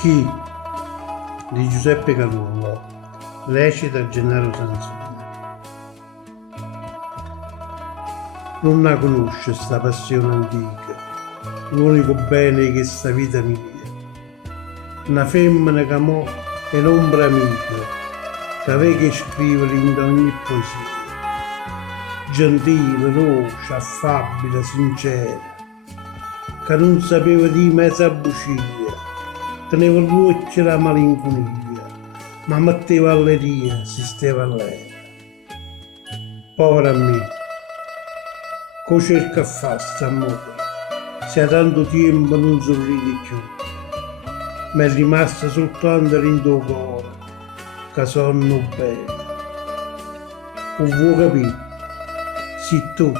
Chi di Giuseppe Carullo recita Gennaro Sansone. Non la conosce sta passione antica, l'unico bene che sta vita mia. Una femmina che amò è l'ombra amica, che aveva che scrivere in ogni poesia. Gentile, dolce, affabile, sincera, che non sapeva di mezza bugia, teneva l'occhio la malinconia, ma metteva alleria se stava a lei. Povera me, co cerca a fare st'amore, se da tanto tempo non sorride più, ma è rimasta soltanto in tuo cuore, che sonno bene. Non vuoi capire? Se tu